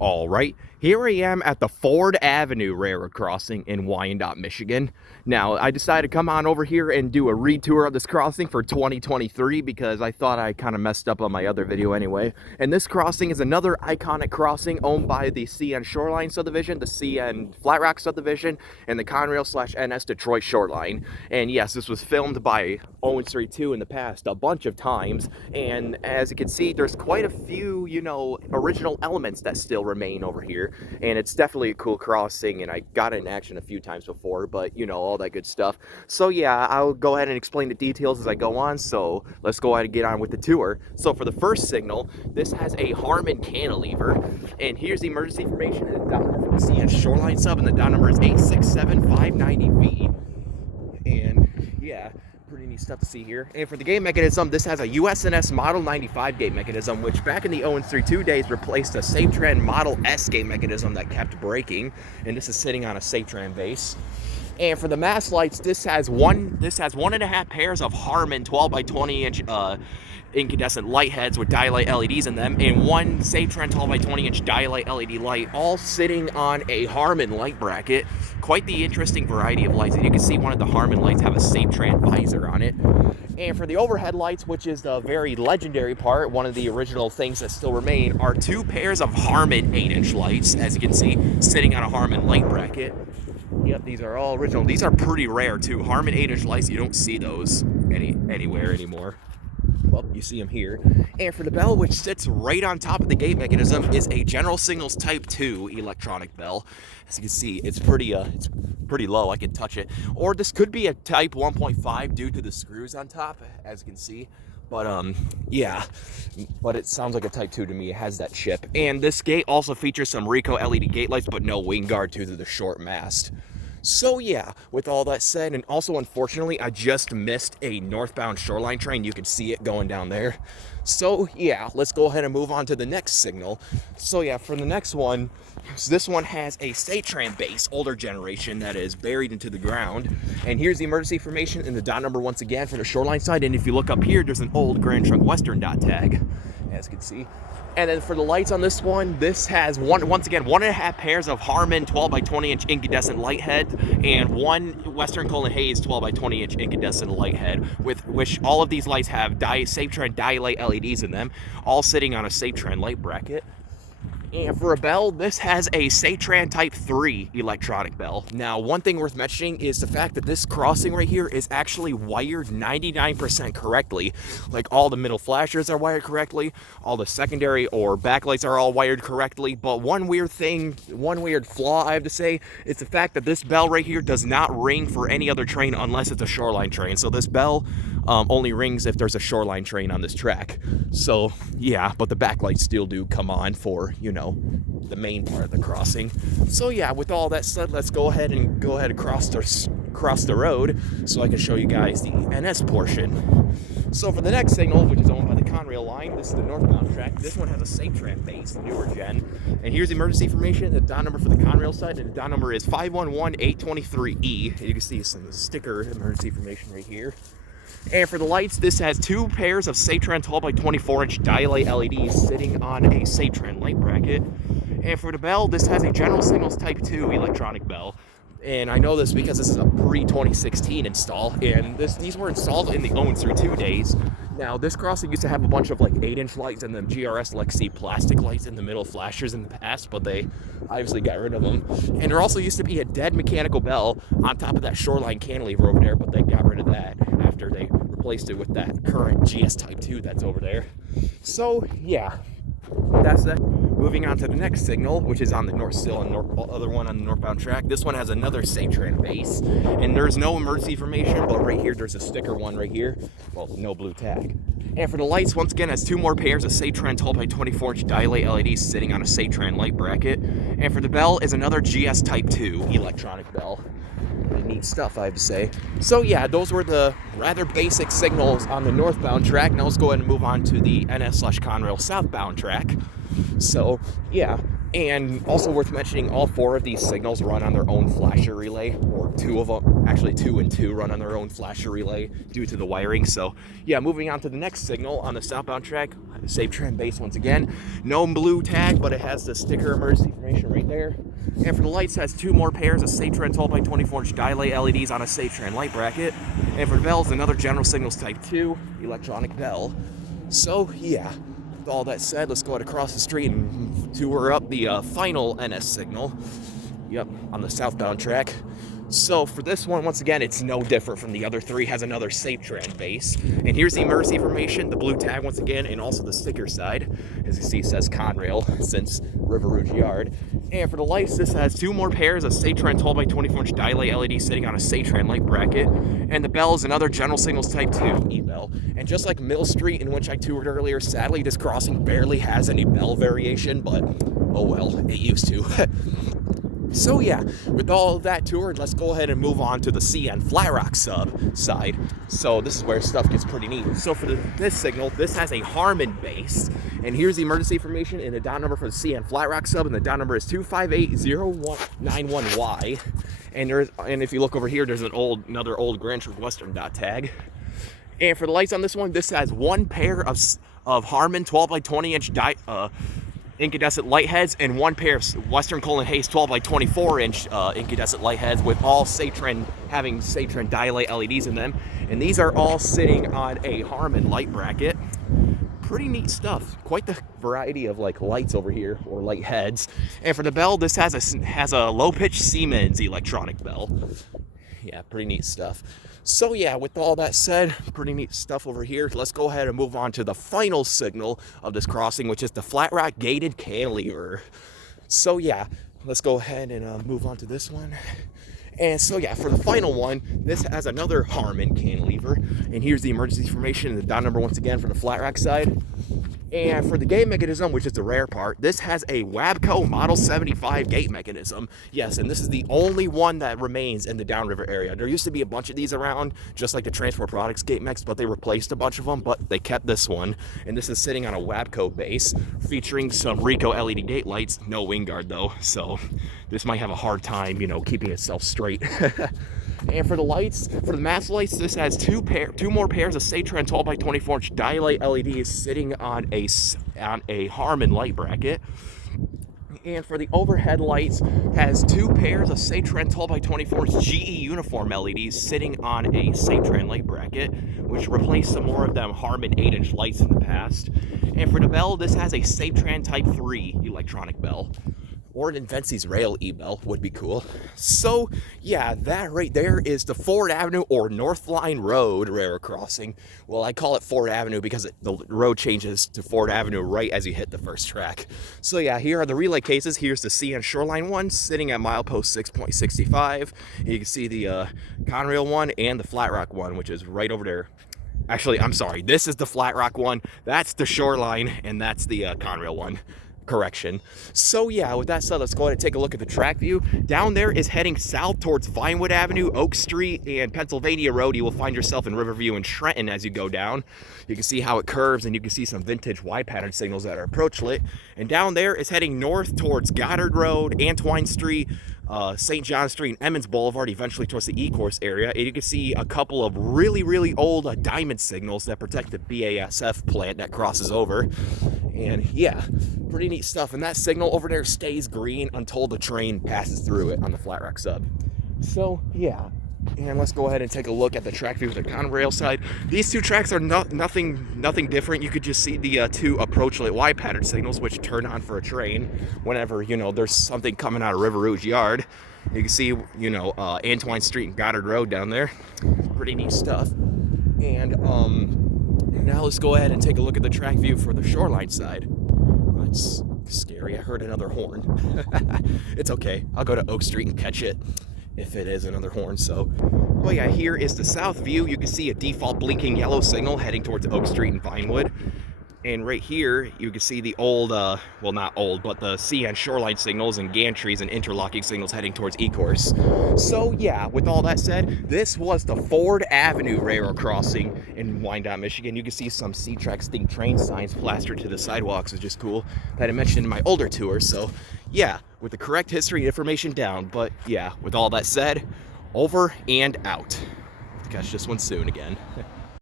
All right, here I am at the Ford Avenue Railroad Crossing in Wyandotte, Michigan. Now, I decided to come on over here and do a retour of this crossing for 2023 because I thought I kind of messed up on my other video anyway. And this crossing is another iconic crossing owned by the CN Shoreline subdivision, the CN Flat Rock subdivision, and the Conrail/NS Detroit Shoreline. And yes, this was filmed by Owens 32 in the past a bunch of times. And as you can see, there's quite a few, original elements that still remain over here, and it's definitely a cool crossing, and I got it in action a few times before, but all that good stuff. So yeah, I'll go ahead and explain the details as I go on, so let's go ahead and get on with the tour. So for the first signal, this has a Harmon cantilever, and here's the emergency information and the down number for the CN Shoreline sub, and the down number is 867590V. And yeah, pretty neat stuff to see here. And for the gate mechanism, this has a USNS Model 95 gate mechanism, which back in the Owens 32 days replaced a Safetran Model S gate mechanism that kept breaking, and this is sitting on a Safetran base. And for the mast lights, this has one and a half pairs of Harmon 12 by 20 inch incandescent light heads with dialight LEDs in them, and one Safetran 12 by 20 inch dialight LED light, all sitting on a Harmon light bracket. Quite the interesting variety of lights. And you can see one of the Harmon lights have a Safetran visor on it. And for the overhead lights, which is the very legendary part, one of the original things that still remain, are two pairs of Harmon 8-inch lights, as you can see, sitting on a Harmon light bracket. Yep, these are all original. These are pretty rare too. Harmon 8-inch lights, you don't see those anywhere anymore. Well, you see them here. And for the bell, which sits right on top of the gate mechanism, is a General Signals Type 2 electronic bell. As you can see, it's pretty low. I can touch it. Or this could be a Type 1.5 due to the screws on top, as you can see. But yeah, but it sounds like a Type 2 to me. It has that chip. And this gate also features some Ricoh LED gate lights, but no wing guard due to the short mast. So yeah, with all that said, and also unfortunately, I just missed a northbound shoreline train. You can see it going down there. So yeah, let's go ahead and move on to the next signal. So yeah, for the next one, so this one has a Safetran base, older generation, that is buried into the ground. And here's the emergency information and the dot number once again for the shoreline side. And if you look up here, there's an old Grand Trunk Western dot tag, as you can see. And then for the lights on this one, this has once again 1.5 pairs of Harmon 12 by 20 inch incandescent light heads and one Western Hayes 12 by 20 inch incandescent light head, with which all of these lights have Safetran dialight LEDs in them, all sitting on a Safetran light bracket. And for a bell, this has a Safetran Type 3 electronic bell. Now, one thing worth mentioning is the fact that this crossing right here is actually wired 99% correctly. Like, all the middle flashers are wired correctly, all the secondary or backlights are all wired correctly. But one weird flaw I have to say, is the fact that this bell right here does not ring for any other train unless it's a shoreline train. So this bell only rings if there's a shoreline train on this track. So yeah, but the backlights still do come on for, the main part of the crossing. So yeah, with all that said, let's go ahead and cross the road so I can show you guys the NS portion. So for the next signal, which is owned by the Conrail line, this is the northbound track. This one has a Safetran base, newer gen. And here's the emergency information, the dot number for the Conrail side, and the dot number is 511823E. And you can see some sticker emergency information right here. And for the lights, this has two pairs of Safetran 12 by 24 inch dialight LEDs sitting on a Safetran light bracket. And for the bell, this has a General Signals Type 2 electronic bell. And I know this because this is a pre-2016 install, and these were installed in the Owens 32 days. Now, this crossing used to have a bunch of 8-inch lights and the GRS Lexi plastic lights in the middle flashers in the past, but they obviously got rid of them. And there also used to be a dead mechanical bell on top of that shoreline cantilever over there, but they got rid of that after they replaced it with that current GS Type 2 that's over there. So yeah, that's that. Moving on to the next signal, which is on the other one on the northbound track. This one has another Safetran base, and there's no emergency information, but right here there's a sticker one right here. Well, no blue tag. And for the lights, once again, has two more pairs of Safetran 12 by 24 inch dialight LEDs sitting on a Safetran light bracket. And for the bell is another GS Type 2 electronic bell. Pretty neat stuff, I have to say. So yeah, those were the rather basic signals on the northbound track. Now let's go ahead and move on to the NS/Conrail southbound track. So yeah, and also worth mentioning, all 4 of these signals run on their own flasher relay, or 2 of them, actually 2 and 2 run on their own flasher relay due to the wiring. So yeah, moving on to the next signal on the southbound track, Safe Trend base once again. No blue tag, but it has the sticker emergency information right there. And for the lights, has 2 more pairs of Safe Trend 12 by 24 inch dilate LEDs on a Safe Trend light bracket. And for the bells, another General Signals Type 2 electronic bell. So yeah, with all that said, let's go ahead across the street and tour up the final NS signal. Yep, on the southbound track. So for this one, once again, it's no different from the other 3. Has another Safe Trend base. And here's the emergency information, the blue tag once again, and also the sticker side. As you see, it says Conrail since River Rouge Yard. And for the lights, this has 2 more pairs of Safe Trend 12 by 24 inch dilate LED sitting on a Safe Trend light bracket. And the bell is another General Signals Type 2 e-bell. And just like Mill Street, in which I toured earlier, sadly this crossing barely has any bell variation, but oh well, it used to. So yeah, with all of that toured, let's go ahead and move on to the CN Flat Rock sub side. So this is where stuff gets pretty neat. So for this signal, this has a Harman base. And here's the emergency information and the down number for the CN Flat Rock sub, and the down number is 2580191Y. And if you look over here, there's another old Grand Trunk Western dot tag. And for the lights on this one, this has 1 pair of Harman 12 by 20 inch incandescent light heads and 1 pair of Western Colin Hayes 12 by 24 inch incandescent light heads, with all Safe Trend having Safe Trend dilate LEDs in them. And these are all sitting on a Harman light bracket. Pretty neat stuff. Quite the variety of like lights over here, or light heads. And for the bell, this has a low pitch Siemens electronic bell. Yeah, pretty neat stuff. So yeah, with all that said, pretty neat stuff over here. Let's go ahead and move on to the final signal of this crossing, which is the Flat Rock gated cantilever. So yeah, let's go ahead and move on to this one. And so yeah, for the final one, this has another Harman cantilever. And here's the emergency information and the down number once again for the Flat Rock side. And for the gate mechanism, which is the rare part, this has a Wabco Model 75 gate mechanism. Yes, and this is the only one that remains in the downriver area. There used to be a bunch of these around, just like the Transport Products gate mechs, but they replaced a bunch of them, but they kept this one. And this is sitting on a Wabco base, featuring some Rico LED gate lights. No wing guard though, so this might have a hard time, keeping itself straight. And for the lights, for the mast lights, this has 2 more pairs of Safe Trend 12 by 24 inch dilate LEDs sitting on a Harman light bracket. And for the overhead lights, has 2 pairs of Safe Trend 12 by 24 inch GE uniform LEDs sitting on a Safe Trend light bracket, which replaced some more of them Harman 8 inch lights in the past. And for the bell, this has a Safe Trend Type 3 electronic bell. Or an Invency's rail e-bell would be cool. So yeah, that right there is the Ford Avenue or Northline Road railroad crossing. Well, I call it Ford Avenue because the road changes to Ford Avenue right as you hit the first track. So yeah, here are the relay cases. Here's the CN Shoreline one sitting at milepost 6.65. You can see the Conrail one and the Flat Rock one, which is right over there. Actually, I'm sorry, this is the Flat Rock one, that's the Shoreline, and that's the Conrail one. Correction. So yeah, with that said, let's go ahead and take a look at the track view. Down there is heading south towards Vinewood Avenue, Oak Street, and Pennsylvania Road. You will find yourself in Riverview and Trenton as you go down. You can see how it curves, and you can see some vintage Y pattern signals that are approach lit. And down there is heading north towards Goddard Road, Antwine Street, St. John Street, and Emmons Boulevard, eventually towards the E-Course area. And you can see a couple of really old diamond signals that protect the BASF plant that crosses over. And yeah, pretty neat stuff. And that signal over there stays green until the train passes through it on the Flat Rock sub. So yeah, and let's go ahead and take a look at the track view of the Conrail side. These 2 tracks are nothing different. You could just see the 2 approach lit Y pattern signals, which turn on for a train whenever there's something coming out of River Rouge Yard. You can see Antwine Street and Goddard Road down there. Pretty neat stuff. And now let's go ahead and take a look at the track view for the Shoreline side. That's scary. I heard another horn. It's okay. I'll go to Oak Street and catch it if it is another horn. So, well, yeah, here is the south view. You can see a default blinking yellow signal heading towards Oak Street and Vinewood. And right here, you can see the old, well, not old, but the CN shoreline signals and gantries and interlocking signals heading towards E-course. So yeah, with all that said, this was the Ford Avenue railroad crossing in Wyandotte, Michigan. You can see some C-Track Sting train signs plastered to the sidewalks, which is cool, that I mentioned in my older tour. So yeah, with the correct history and information down. But yeah, with all that said, over and out. Catch this one soon again.